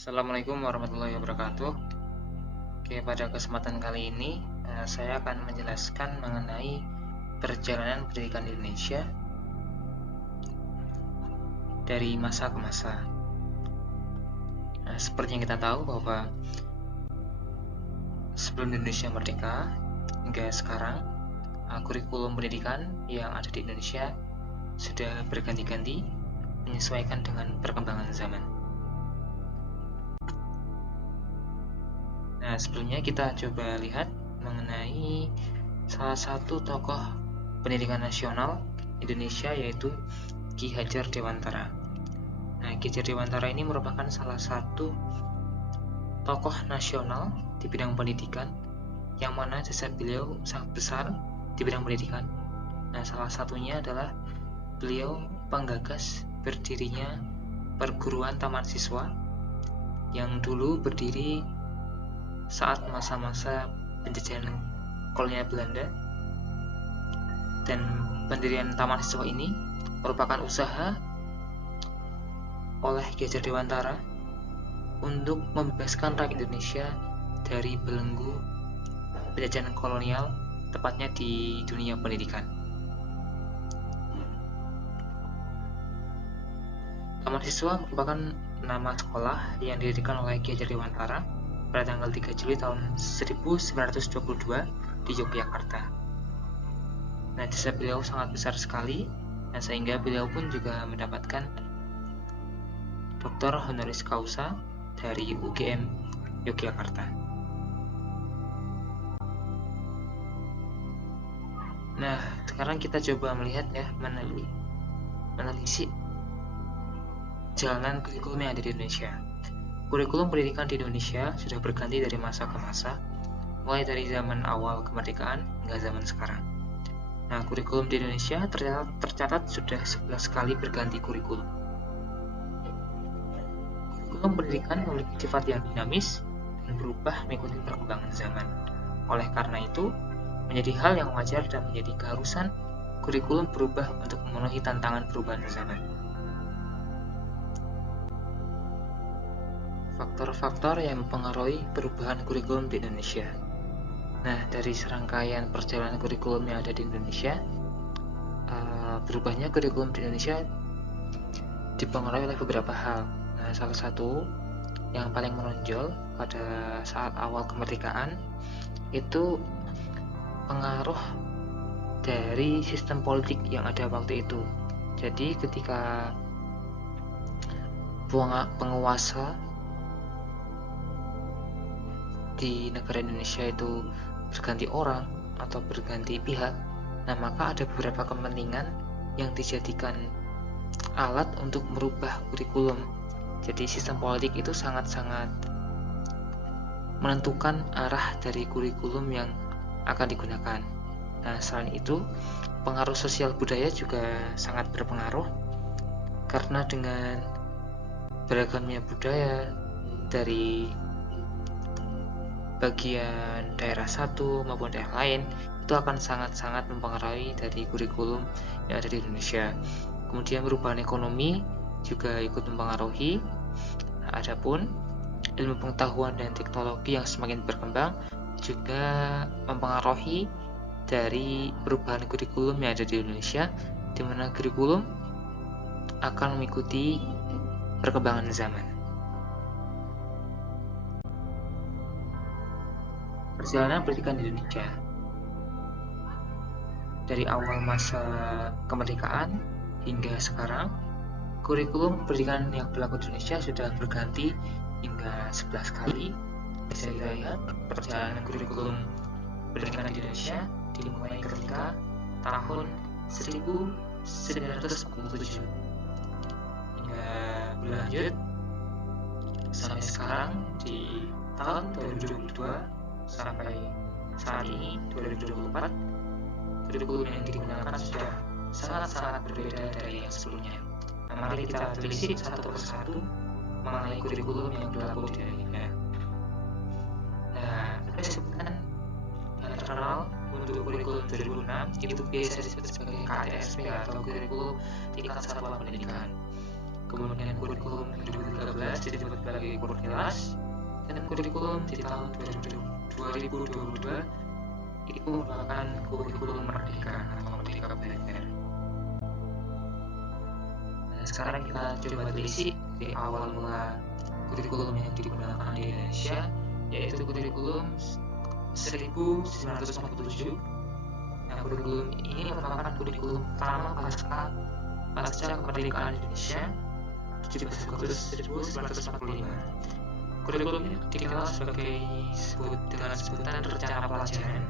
Assalamualaikum warahmatullahi wabarakatuh. Oke, pada kesempatan kali ini saya akan menjelaskan mengenai perjalanan pendidikan di Indonesia dari masa ke masa. Seperti yang kita tahu bahwa sebelum Indonesia merdeka hingga sekarang, kurikulum pendidikan yang ada di Indonesia sudah berganti-ganti menyesuaikan dengan perkembangan zaman. Nah, sebelumnya kita coba lihat mengenai salah satu tokoh pendidikan nasional Indonesia, yaitu Ki Hajar Dewantara. Nah, Ki Hajar Dewantara ini merupakan salah satu tokoh nasional di bidang pendidikan yang mana jasa beliau sangat besar di bidang pendidikan. Nah, salah satunya adalah beliau penggagas berdirinya perguruan taman siswa yang dulu berdiri saat masa-masa penjajahan kolonial Belanda. Dan pendirian taman siswa ini merupakan usaha oleh Ki Hajar Dewantara untuk membebaskan rakyat Indonesia dari belenggu penjajahan kolonial, tepatnya di dunia pendidikan. Taman siswa merupakan nama sekolah yang didirikan oleh Ki Hajar Dewantara pada tanggal 3 Juli tahun 1922 di Yogyakarta. Nah, jasa beliau sangat besar sekali, dan sehingga beliau pun juga mendapatkan Dr. Honoris Causa dari UGM Yogyakarta. Nah, sekarang kita coba melihat menelisik jalanan kurikulum yang ada di Indonesia. Kurikulum pendidikan di Indonesia sudah berganti dari masa ke masa, mulai dari zaman awal kemerdekaan hingga zaman sekarang. Nah, kurikulum di Indonesia tercatat sudah 11 kali berganti kurikulum. Kurikulum pendidikan memiliki sifat yang dinamis dan berubah mengikuti perkembangan zaman. Oleh karena itu, menjadi hal yang wajar dan menjadi keharusan kurikulum berubah untuk memenuhi tantangan perubahan zaman. Faktor-faktor yang mempengaruhi perubahan kurikulum di Indonesia. Nah, dari serangkaian perjalanan kurikulum yang ada di Indonesia, berubahnya kurikulum di Indonesia dipengaruhi oleh beberapa hal. Nah, salah satu yang paling menonjol pada saat awal kemerdekaan itu pengaruh dari sistem politik yang ada waktu itu. Jadi ketika penguasa di negara Indonesia itu berganti orang atau berganti pihak, nah maka ada beberapa kepentingan yang dijadikan alat untuk merubah kurikulum. Jadi sistem politik itu sangat-sangat menentukan arah dari kurikulum yang akan digunakan. Nah, selain itu, pengaruh sosial budaya juga sangat berpengaruh, karena dengan beragamnya budaya dari bagian daerah satu maupun daerah lain, itu akan sangat-sangat mempengaruhi dari kurikulum yang ada di Indonesia. Kemudian perubahan ekonomi juga ikut mempengaruhi. Nah, adapun ilmu pengetahuan dan teknologi yang semakin berkembang juga mempengaruhi dari perubahan kurikulum yang ada di Indonesia, di mana kurikulum akan mengikuti perkembangan zaman. Perjalanan pendidikan di Indonesia dari awal masa kemerdekaan hingga sekarang, kurikulum pendidikan yang berlaku di Indonesia sudah berganti hingga 11 kali. Bisa kita lihat perjalanan kurikulum pendidikan di Indonesia dimulai ketika tahun 1947 hingga berlanjut sampai sekarang di tahun 2022 sampai saat ini 2024. Kurikulum yang digunakan sudah sangat-sangat berbeda dari yang sebelumnya. Nah, mari kita telisik satu persatu mengenai kurikulum yang berlaku di Indonesia. Nah, kita sebutkan yang terkenal untuk kurikulum 2006 itu biasa disebut sebagai KTSP atau kurikulum tingkat satuan pendidikan. Kemudian kurikulum 2013 disebut sebagai Kurkelas, dan kurikulum di tahun 2022 itu merupakan kurikulum merdeka atau merdeka belajar. Nah, sekarang kita coba telisik di awal mula kurikulum yang digunakan di Indonesia, yaitu kurikulum 1947. Nah, kurikulum ini merupakan kurikulum pertama pasca kemerdekaan Indonesia 17 Agustus 1945. Kurikulum ini dikenal dengan sebutan rencana pelajaran.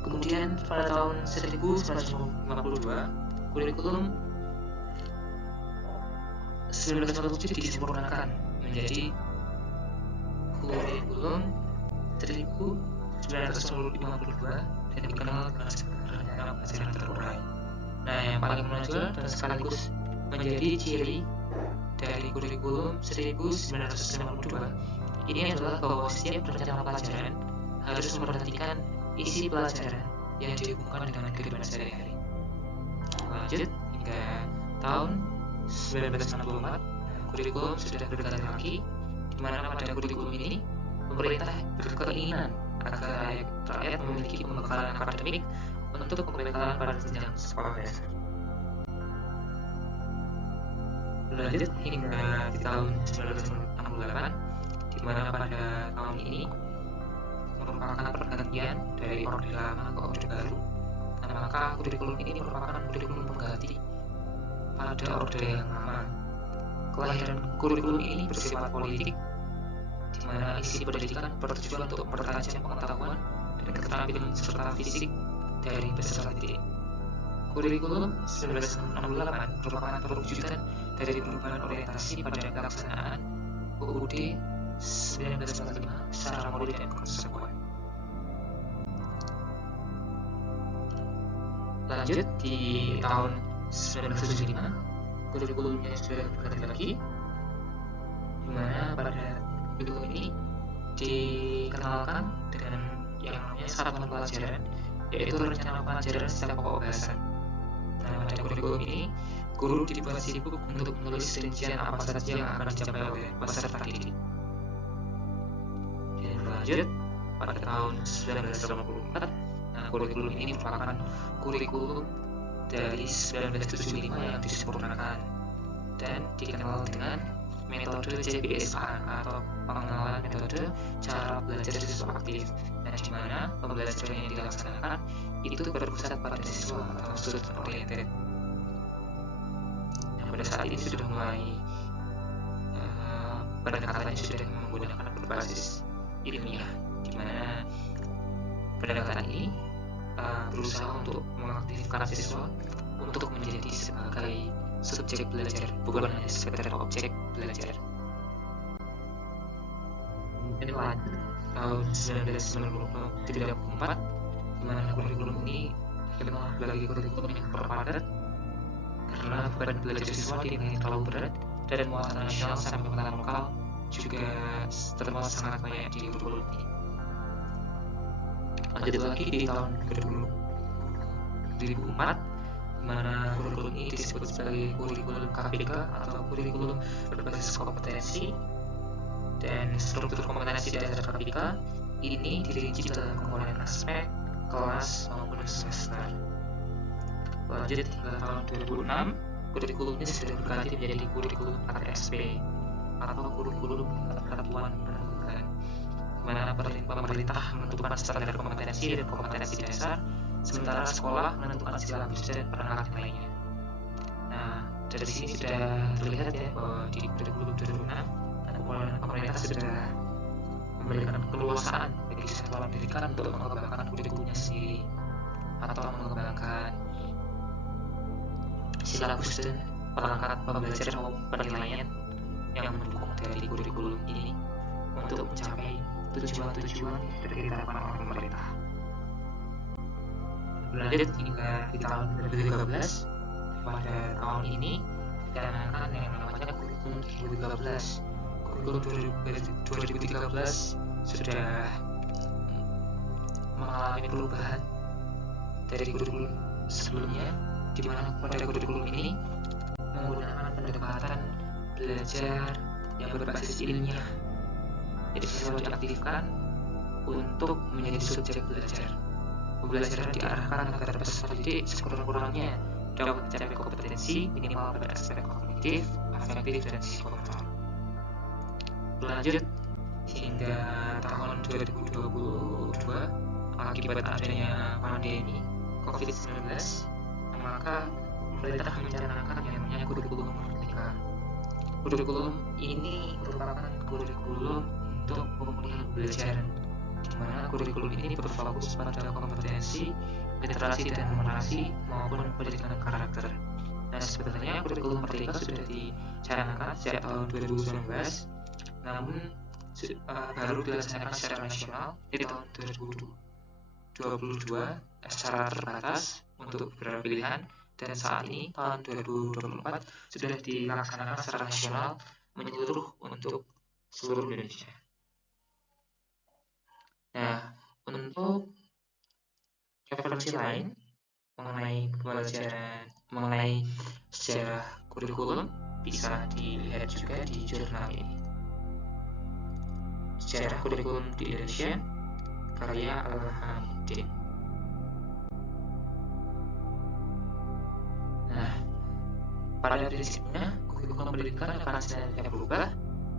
Kemudian pada tahun 1952, kurikulum 1947 disempurnakan menjadi kurikulum 1952 dan dikenal dengan sebutan rencana pelajaran terurai. Nah, yang paling menonjol dan sekaligus menjadi ciri dari kurikulum 1952 ini adalah bahwa setiap rencana pelajaran harus memperhatikan isi pelajaran yang dihubungkan dengan kehidupan sehari-hari. Lanjut hingga tahun 1964, kurikulum sudah berganti lagi, di mana pada kurikulum ini pemerintah berkeinginan agar rakyat memiliki pembekalan akademik untuk pembekalan pada jenjang sekolah dasar. Lanjut hingga di tahun 1968, di mana pada tahun ini merupakan pergantian dari orde lama ke orde baru. Nah, maka kurikulum ini merupakan kurikulum pengganti pada orde yang lama. Kelahiran kurikulum ini bersifat politik, di mana isi pendidikan bertujuan untuk mempertajam pengetahuan dan keterampilan serta fisik dari peserta didik. Kurikulum 1968 merupakan perwujudan dari perubahan orientasi pada pelaksanaan UUD 1945 secara modern dan konsekuen. Lanjut di tahun 1975, kurikulumnya sudah berganti lagi, di mana pada kurikulum ini dikenalkan dengan yang namanya satuan pelajaran, yaitu rencana pelajaran setiap pokok bahasan. Nah, pada kurikulum ini, guru dibuat sibuk untuk menulis rincian apa saja yang akan dicapai oleh peserta didik. Dan berlanjut pada tahun 1984, nah, kurikulum ini merupakan kurikulum dari 1975 yang disempurnakan dan dikenal dengan metode CBSA atau pengenalan metode cara belajar siswa aktif. Nah, di mana pembelajaran yang dilaksanakan itu berpusat pada siswa atau student oriented. Nah, pada saat ini sudah mulai pendekatannya sudah menggunakan berbasis ilmiah, di mana pendekatan ini berusaha untuk mengaktifkan siswa untuk menjadi sebagai subjek belajar, bukan hanya sekedar objek belajar. Kemudian lanjut tahun 1994, di mana kurikulum ini dikenal sebagai kurikulum yang terpadat karena beban belajar siswa dinilai terlalu berat dan muatan nasional sampai muatan lokal juga terdapat sangat banyak di kurikulum ini. Lanjut lagi di tahun 2004, di mana kurikulum ini disebut sebagai kurikulum KPK atau kurikulum berbasis kompetensi, dan struktur kompetensi dasar KPK ini dirinci dalam komponen aspek, kelas maupun semester. Lanjut hingga tahun 2006, kurikulumnya sudah berganti menjadi kurikulum KTSP atau kurikulum kesatuan pendidikan, di mana pemerintah menentukan standar kompetensi dan kompetensi dasar, sementara sekolah menentukan silabus dan perangkat lainnya. Nah, dari sini sudah terlihat ya bahwa di kurikulum 2006 pemerintah sudah memberikan keluasaan bagi satuan pendidikan untuk mengembangkan kurikulumnya sendiri atau mengembangkan silabus dan perangkat pembelajaran maupun penilaian yang mendukung dari kurikulum ini untuk mencapai tujuan-tujuan yang ditetapkan oleh pemerintah. Berlanjut hingga di tahun 2013, pada tahun ini dicanangkan yang namanya kurikulum 2013. Kurikulum 2013 sudah mengalami perubahan dari kurikulum sebelumnya, di mana pada kurikulum ini belajar yang berbasis ilmiah. Jadi selalu diaktifkan untuk menjadi subjek belajar. Pembelajaran diarahkan agar peserta didik sekurang-kurangnya dapat mencapai kompetensi minimal pada aspek kognitif, afektif, dan psikomotor. Berlanjut hingga tahun 2022 akibat adanya pandemi COVID-19, maka pemerintah mencanangkan yang namanya kurikulum merdeka. Kurikulum ini merupakan kurikulum untuk pemulihan pembelajaran, di mana kurikulum ini berfokus pada kompetensi, literasi dan numerasi maupun pendidikan karakter. Nah, sebenarnya kurikulum merdeka sudah dicanangkan sejak tahun 2019, namun baru dilaksanakan secara nasional di tahun 2022 secara terbatas untuk beberapa pilihan, dan saat ini tahun 2024 sudah dilaksanakan secara nasional menyeluruh untuk seluruh Indonesia. Nah, untuk referensi lain mengenai pembelajaran mengenai sejarah kurikulum bisa dilihat juga di jurnal ini. Sejarah kurikulum di Indonesia karya Alhamdin. Nah, pada prinsipnya kurikulum pendidikan akan senantiasa berubah.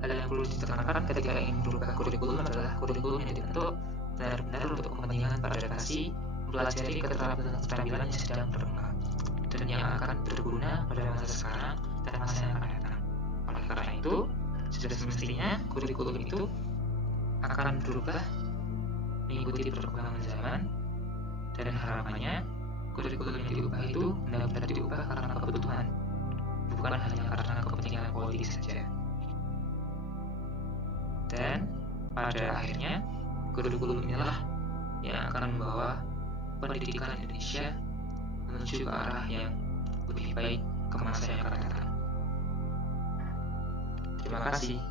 Hal yang perlu ditekankan ketika ingin berubah kurikulum adalah kurikulum yang dibentuk benar-benar untuk kepentingan adaptasi, mempelajari keterampilan yang sedang berkembang dan yang akan berguna pada masa sekarang dan masa yang akan datang. Oleh karena itu, sudah semestinya kurikulum itu akan berubah mengikuti perkembangan zaman, dan harapannya kurikulum yang diubah itu benar-benar diubah karena kebutuhan, bukan hanya karena kepentingan politik saja. Dan pada akhirnya kurikulum inilah yang akan membawa pendidikan Indonesia menuju ke arah yang lebih baik ke masa yang akan datang. Terima kasih.